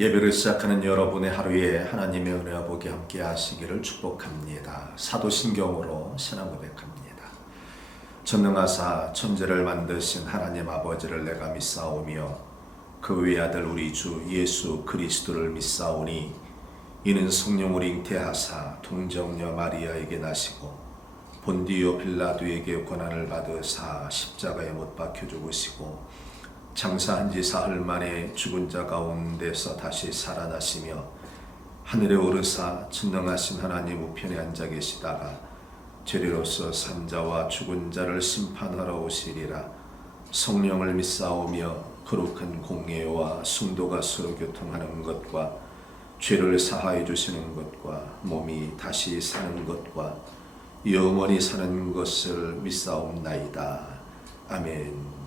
예배를 시작하는 여러분의 하루에 하나님의 은혜와 복이 함께 하시기를 축복합니다. 사도신경으로 신앙 고백합니다. 전능하사 천지를 만드신 하나님 아버지를 내가 믿사오며 그 외아들 우리 주 예수 그리스도를 믿사오니 이는 성령을 잉태하사 동정녀 마리아에게 나시고 본디오 빌라도에게 고난을 받으사 십자가에 못 박혀 죽으시고 장사한 지 사흘 만에 죽은 자 가운데서 다시 살아나시며 하늘에 오르사 전능하신 하나님 우편에 앉아 계시다가 죄리로서 산 자와 죽은 자를 심판하러 오시리라. 성령을 믿사오며 거룩한 공예와 성도가 서로 교통하는 것과 죄를 사하여 주시는 것과 몸이 다시 사는 것과 영원히 사는 것을 믿사옵나이다. 아멘.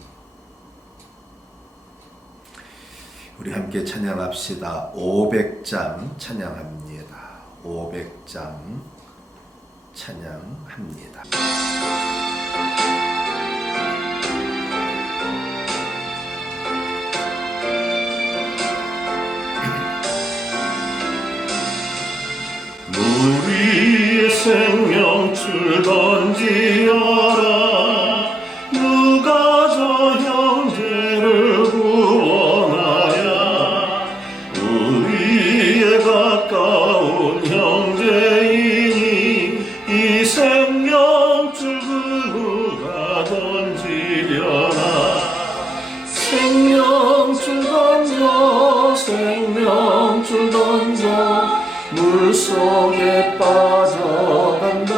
우리 함께 찬양합시다. 500장 찬양합니다. 500장 찬양합니다. 물 위에 생명줄 던지어라. 누가 저 형제를 구원하야. 우리의 가까운 형제이니 이 생명줄 누가 던지려나. 생명줄 던져, 생명줄 던져, 물속에 빠져간다.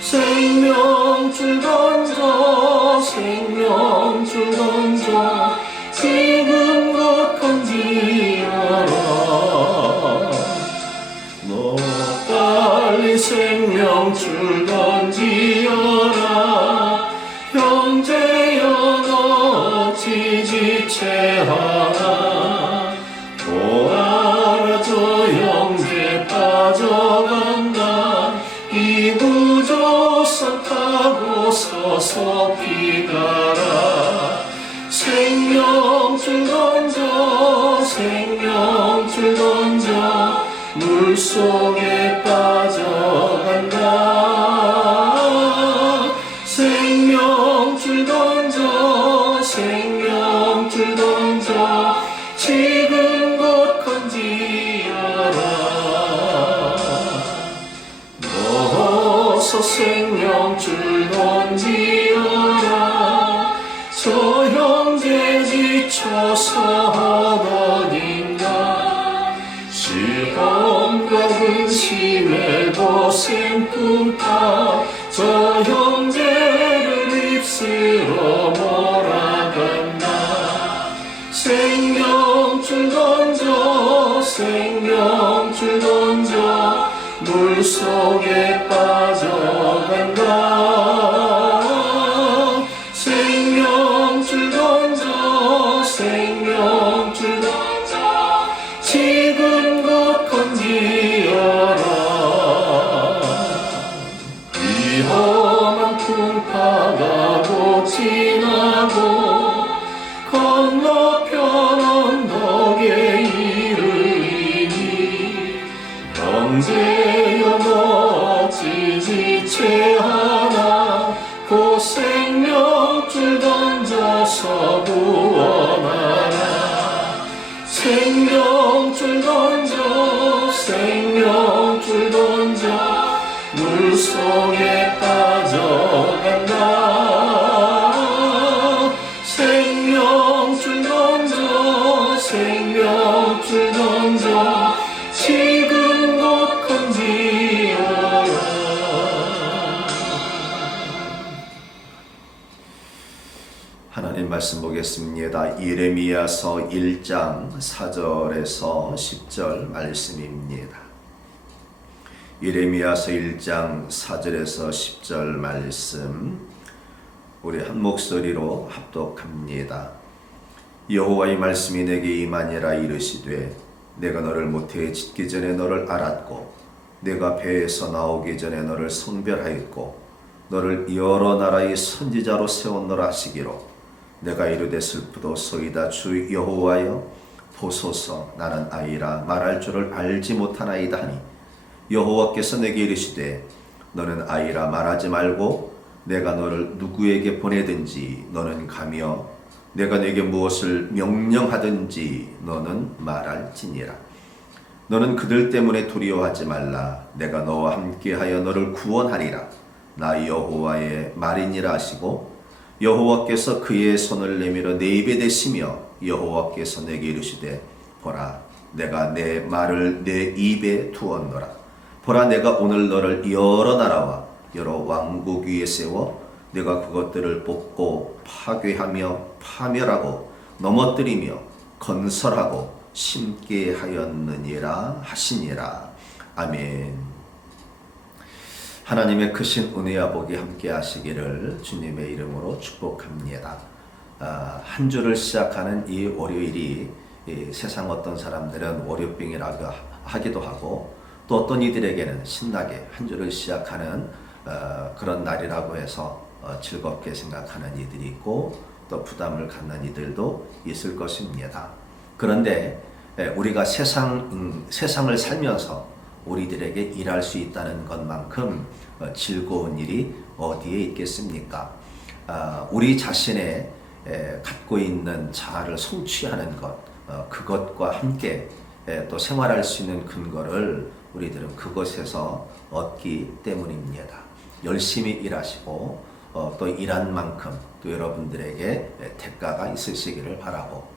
생명줄 던져, 생명줄 던져, 지금 곧 건지어라. 너 빨리 생명줄 던지어라. 형제여 너 지지체하라. 보아라 저 형제 빠져간다. 이 구조선 타고 서서 피가라. 생명줄 던져, 생명줄 던져, 물속에 빠져간다. 생명줄 던져, 생명줄 던져, 지금 곧 건지어라. 어서 생명줄 던지어라. 저 형제 지쳐서 어딘가. 시험과 근심에 고생 품다. 저 형제를 입술어 몰아간다. 생명줄 던져, 생명줄 던져, 물속에 빠져간다. 생명줄 던져, 생명줄 던져, 지금 곧 건지어라. 위험한 풍파가 곧 지나고 건너편 언덕에 이르리니. 형제여 너 지지체하나. 곧 생명줄 던져서 구원하라. 생명줄 던져, 생명줄 던져, 물속에 빠져간다. 생명줄 던져, 생명줄 던져, 지금 곧 건지어라. 하나님 말씀 보겠습니다. 예레미야서 1장 4절에서 10절 말씀입니다. 예레미야서 1장 4절에서 10절 말씀 우리 한 목소리로 합독합니다. 여호와의 말씀이 내게 임하니라. 이르시되 내가 너를 모태에 짓기 전에 너를 알았고 내가 배에서 나오기 전에 너를 성별하였고 너를 여러 나라의 선지자로 세웠노라 하시기로 내가 이르되 슬프도소이다. 주 여호와여 보소서. 나는 아이라 말할 줄을 알지 못하나이다 하니 여호와께서 내게 이르시되 너는 아이라 말하지 말고 내가 너를 누구에게 보내든지 너는 가며 내가 내게 무엇을 명령하든지 너는 말할지니라. 너는 그들 때문에 두려워하지 말라. 내가 너와 함께하여 너를 구원하리라. 나 여호와의 말이니라 하시고 여호와께서 그의 손을 내밀어 내 입에 대시며 여호와께서 내게 이르시되 보라 내가 내 말을 내 입에 두었노라. 보라 내가 오늘 너를 여러 나라와 여러 왕국 위에 세워 내가 그것들을 뽑고 파괴하며 파멸하고 넘어뜨리며 건설하고 심게 하였느니라 하시니라. 아멘. 하나님의 크신 은혜와 복이 함께 하시기를 주님의 이름으로 축복합니다. 한 주를 시작하는 이 월요일이 세상 어떤 사람들은 월요병이라고 하기도 하고 또 어떤 이들에게는 신나게 한 주를 시작하는 그런 날이라고 해서 즐겁게 생각하는 이들이 있고 또 부담을 갖는 이들도 있을 것입니다. 그런데 우리가 세상을 살면서 우리들에게 일할 수 있다는 것만큼 즐거운 일이 어디에 있겠습니까? 우리 자신의 갖고 있는 자아를 성취하는 것, 그것과 함께 또 생활할 수 있는 근거를 우리들은 그것에서 얻기 때문입니다. 열심히 일하시고 또 일한 만큼 또 여러분들에게 대가가 있으시기를 바라고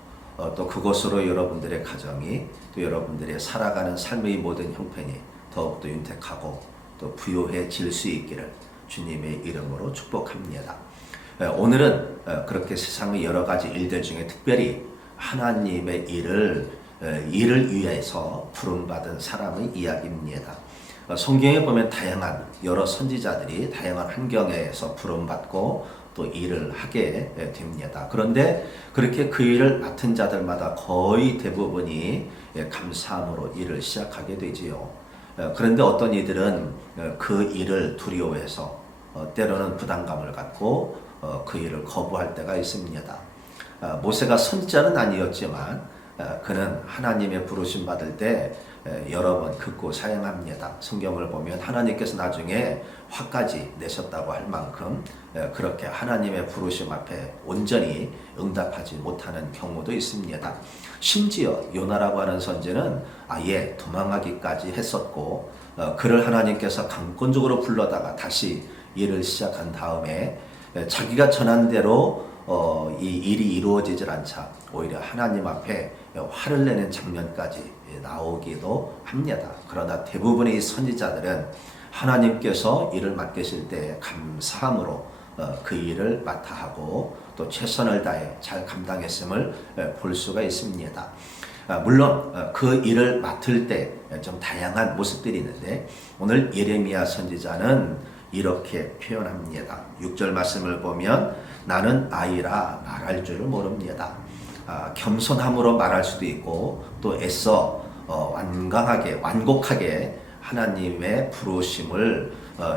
또 그것으로 여러분들의 가정이 또 여러분들의 살아가는 삶의 모든 형편이 더욱더 윤택하고 또 부요해질 수 있기를 주님의 이름으로 축복합니다. 오늘은 그렇게 세상의 여러 가지 일들 중에 특별히 하나님의 일을 위해서 부름받은 사람의 이야기입니다. 성경에 보면 다양한 여러 선지자들이 다양한 환경에서 부름받고 또 일을 하게 됩니다. 그런데 그렇게 그 일을 맡은 자들마다 거의 대부분이 감사함으로 일을 시작하게 되지요. 그런데 어떤 이들은 그 일을 두려워해서 때로는 부담감을 갖고 그 일을 거부할 때가 있습니다. 모세가 선지자는 아니었지만 그는 하나님의 부르심 받을 때 여러 번 듣고 사용합니다. 성경을 보면 하나님께서 나중에 화까지 내셨다고 할 만큼 그렇게 하나님의 부르심 앞에 온전히 응답하지 못하는 경우도 있습니다. 심지어 요나라고 하는 선지는 아예 도망하기까지 했었고 그를 하나님께서 강권적으로 불러다가 다시 일을 시작한 다음에 자기가 전한 대로 이 일이 이루어지질 않자 오히려 하나님 앞에 화를 내는 장면까지 나오기도 합니다. 그러나 대부분의 선지자들은 하나님께서 일을 맡기실 때 감사함으로 그 일을 맡아 하고 또 최선을 다해 잘 감당했음을 볼 수가 있습니다. 물론 그 일을 맡을 때 좀 다양한 모습들이 있는데 오늘 예레미야 선지자는 이렇게 표현합니다. 6절 말씀을 보면 나는 아이라 말할 줄을 모릅니다. 겸손함으로 말할 수도 있고 또 애써 완곡하게 하나님의 부르심을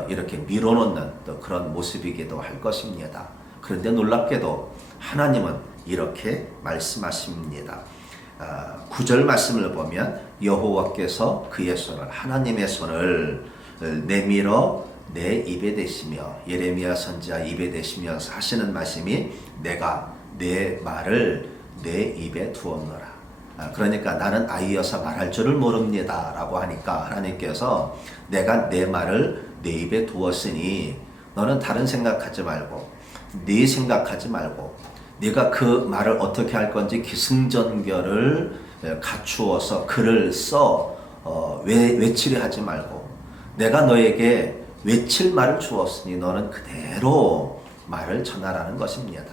이렇게 밀어놓는 또 그런 모습이기도 할 것입니다. 그런데 놀랍게도 하나님은 이렇게 말씀하십니다. 9절 말씀을 보면 여호와께서 그의 손을 하나님의 손을 내밀어 내 입에 대시며 예레미야 선지자 입에 대시면서 하시는 말씀이 내가 내 말을 내 입에 두었노라. 그러니까 나는 아이여서 말할 줄을 모릅니다 라고 하니까 하나님께서 내가 내 말을 내 입에 두었으니 너는 다른 생각하지 말고 네 생각하지 말고 네가 그 말을 어떻게 할 건지 기승전결을 갖추어서 글을 써 외치려 하지 말고 내가 너에게 외칠 말을 주었으니 너는 그대로 말을 전하라는 것입니다.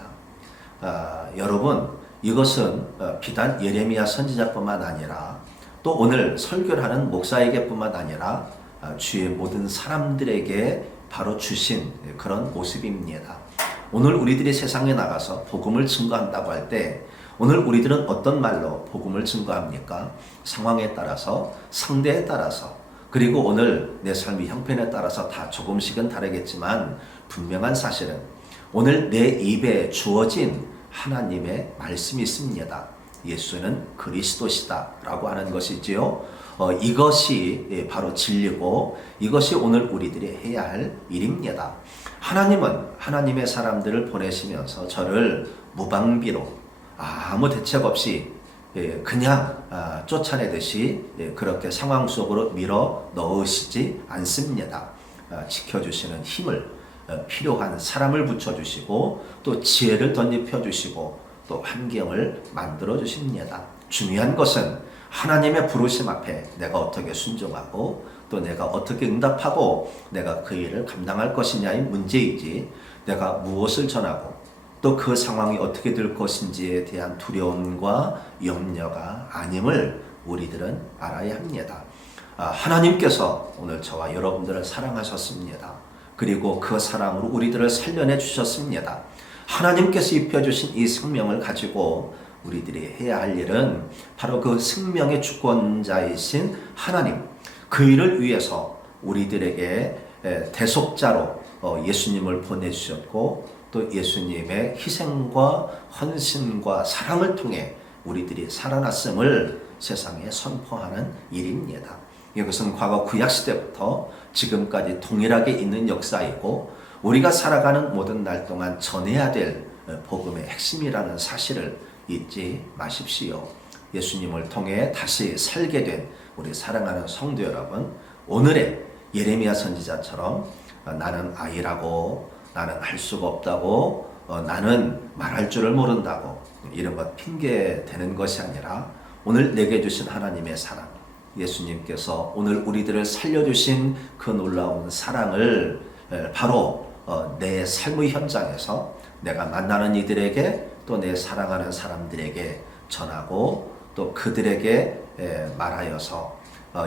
여러분 이것은 비단 예레미야 선지자뿐만 아니라 또 오늘 설교를 하는 목사에게뿐만 아니라 주의 모든 사람들에게 바로 주신 그런 모습입니다. 오늘 우리들이 세상에 나가서 복음을 증거한다고 할 때 오늘 우리들은 어떤 말로 복음을 증거합니까? 상황에 따라서 상대에 따라서 그리고 오늘 내 삶의 형편에 따라서 다 조금씩은 다르겠지만 분명한 사실은 오늘 내 입에 주어진 하나님의 말씀이 있습니다. 예수는 그리스도시다 라고 하는 것이지요. 이것이 바로 진리고 이것이 오늘 우리들이 해야 할 일입니다. 하나님은 하나님의 사람들을 보내시면서 저를 무방비로 아무 대책 없이 그냥 쫓아내듯이 그렇게 상황 속으로 밀어 넣으시지 않습니다. 지켜주시는 힘을, 필요한 사람을 붙여주시고 또 지혜를 덧입혀주시고 또 환경을 만들어주십니다. 중요한 것은 하나님의 부르심 앞에 내가 어떻게 순종하고 또 내가 어떻게 응답하고 내가 그 일을 감당할 것이냐의 문제이지, 내가 무엇을 전하고 또 그 상황이 어떻게 될 것인지에 대한 두려움과 염려가 아님을 우리들은 알아야 합니다. 하나님께서 오늘 저와 여러분들을 사랑하셨습니다. 그리고 그 사랑으로 우리들을 살려내 주셨습니다. 하나님께서 입혀주신 이 생명을 가지고 우리들이 해야 할 일은 바로 그 생명의 주권자이신 하나님, 그 일을 위해서 우리들에게 대속자로 예수님을 보내주셨고 또 예수님의 희생과 헌신과 사랑을 통해 우리들이 살아났음을 세상에 선포하는 일입니다. 이것은 과거 구약시대부터 지금까지 동일하게 있는 역사이고 우리가 살아가는 모든 날 동안 전해야 될 복음의 핵심이라는 사실을 잊지 마십시오. 예수님을 통해 다시 살게 된 우리 사랑하는 성도 여러분, 오늘의 예레미야 선지자처럼 나는 아이라고, 나는 할 수가 없다고, 나는 말할 줄을 모른다고 이런 것 핑계 대는 것이 아니라 오늘 내게 주신 하나님의 사랑, 예수님께서 오늘 우리들을 살려주신 그 놀라운 사랑을 바로 내 삶의 현장에서 내가 만나는 이들에게 또 내 사랑하는 사람들에게 전하고 또 그들에게 말하여서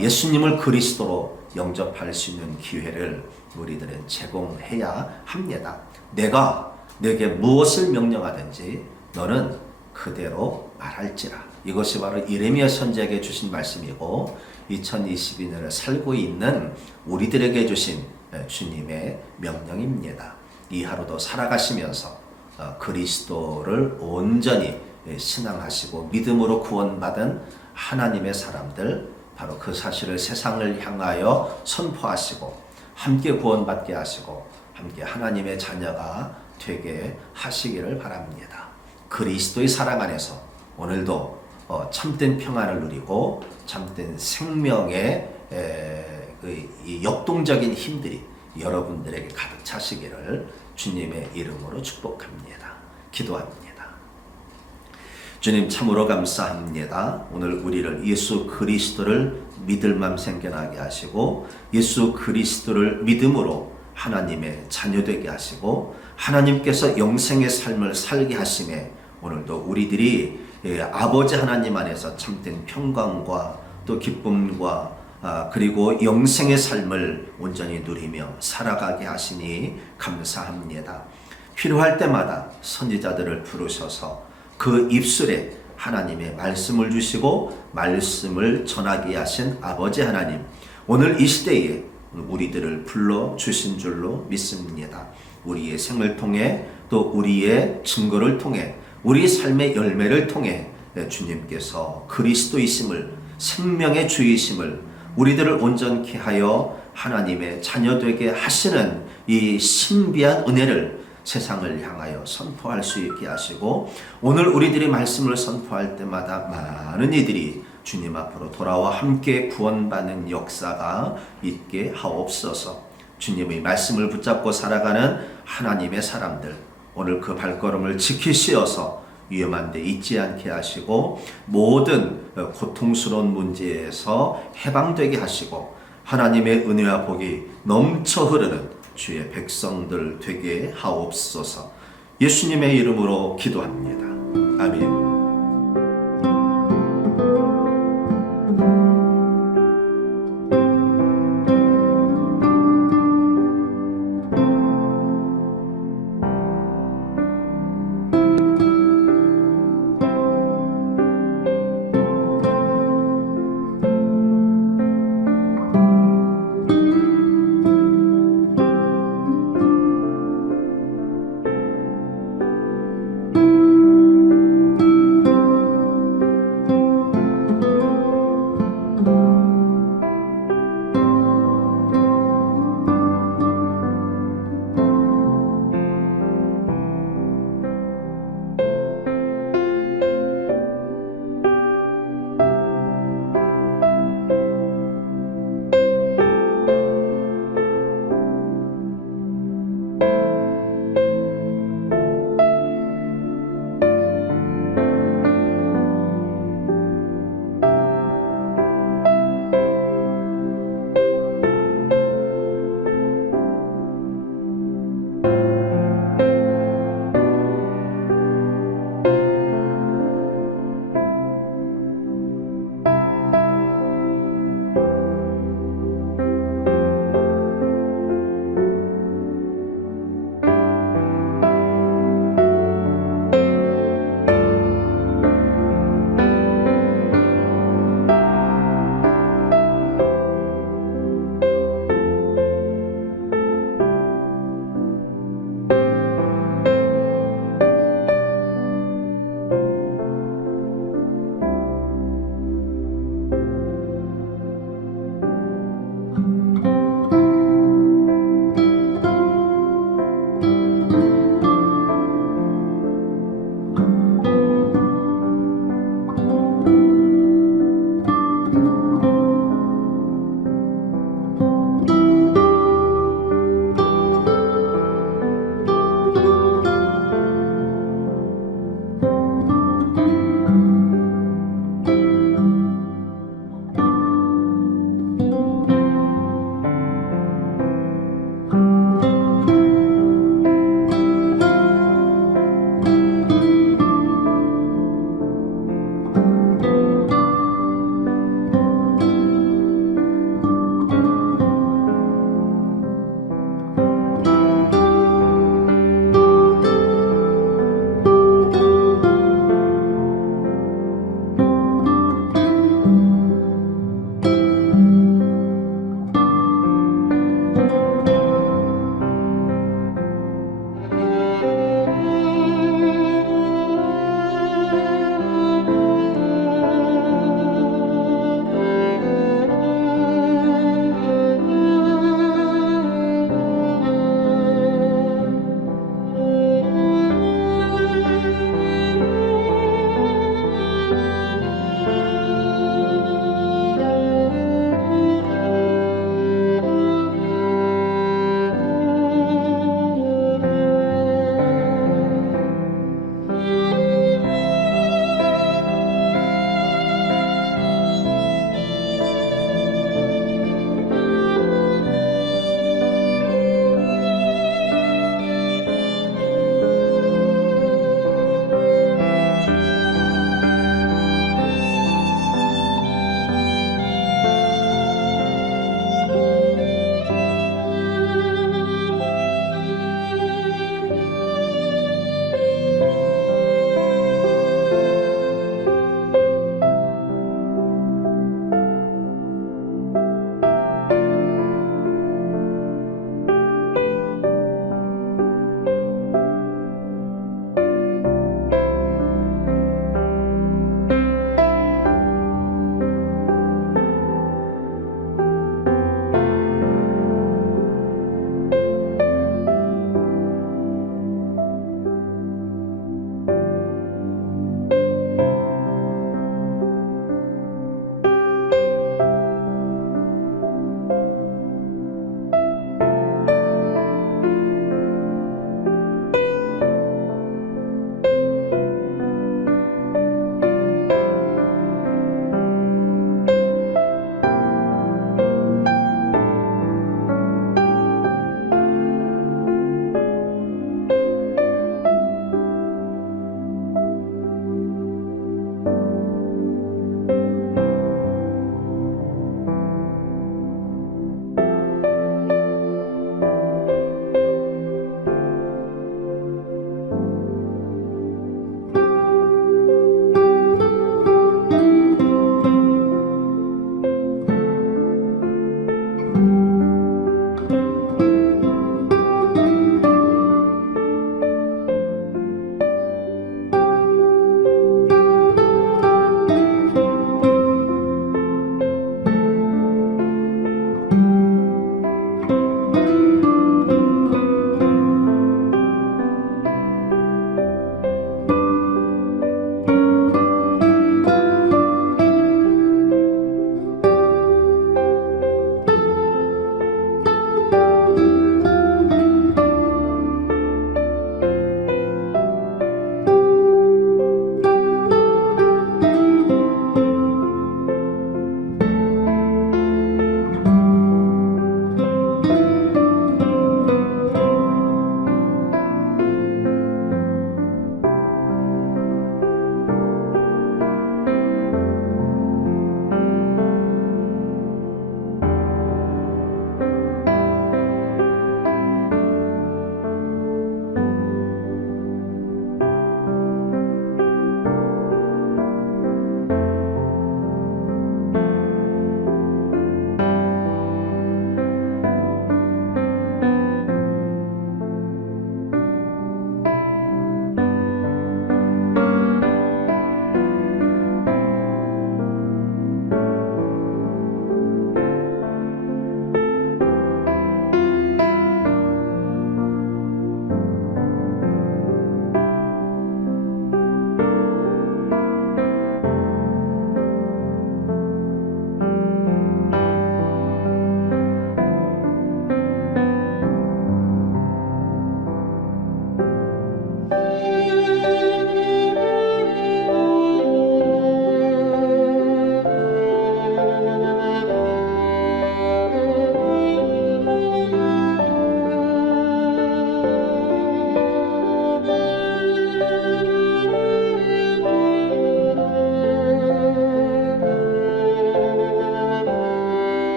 예수님을 그리스도로 영접할 수 있는 기회를 우리들은 제공해야 합니다. 내가 내게 무엇을 명령하든지 너는 그대로 말할지라. 이것이 바로 예레미야 선지자에게 주신 말씀이고 2022년을 살고 있는 우리들에게 주신 주님의 명령입니다. 이 하루도 살아가시면서 그리스도를 온전히 신앙하시고 믿음으로 구원받은 하나님의 사람들, 바로 그 사실을 세상을 향하여 선포하시고 함께 구원받게 하시고 함께 하나님의 자녀가 되게 하시기를 바랍니다. 그리스도의 사랑 안에서 오늘도 참된 평안을 누리고 참된 생명의 이 역동적인 힘들이 여러분들에게 가득 차시기를 주님의 이름으로 축복합니다. 기도합니다. 주님 참으로 감사합니다. 오늘 우리를 예수 그리스도를 믿을 맘 생겨나게 하시고 예수 그리스도를 믿음으로 하나님의 자녀되게 하시고 하나님께서 영생의 삶을 살게 하심에 오늘도 우리들이 아버지 하나님 안에서 참된 평강과 또 기쁨과 그리고 영생의 삶을 온전히 누리며 살아가게 하시니 감사합니다. 필요할 때마다 선지자들을 부르셔서 그 입술에 하나님의 말씀을 주시고 말씀을 전하게 하신 아버지 하나님, 오늘 이 시대에 우리들을 불러주신 줄로 믿습니다. 우리의 생을 통해 또 우리의 증거를 통해 우리 삶의 열매를 통해 주님께서 그리스도이심을, 생명의 주이심을 우리들을 온전케 하여 하나님의 자녀되게 하시는 이 신비한 은혜를 세상을 향하여 선포할 수 있게 하시고 오늘 우리들이 말씀을 선포할 때마다 많은 이들이 주님 앞으로 돌아와 함께 구원받는 역사가 있게 하옵소서. 주님의 말씀을 붙잡고 살아가는 하나님의 사람들, 오늘 그 발걸음을 지키시어서 위험한 데 있지 않게 하시고 모든 고통스러운 문제에서 해방되게 하시고 하나님의 은혜와 복이 넘쳐 흐르는 주의 백성들 되게 하옵소서. 예수님의 이름으로 기도합니다. 아멘.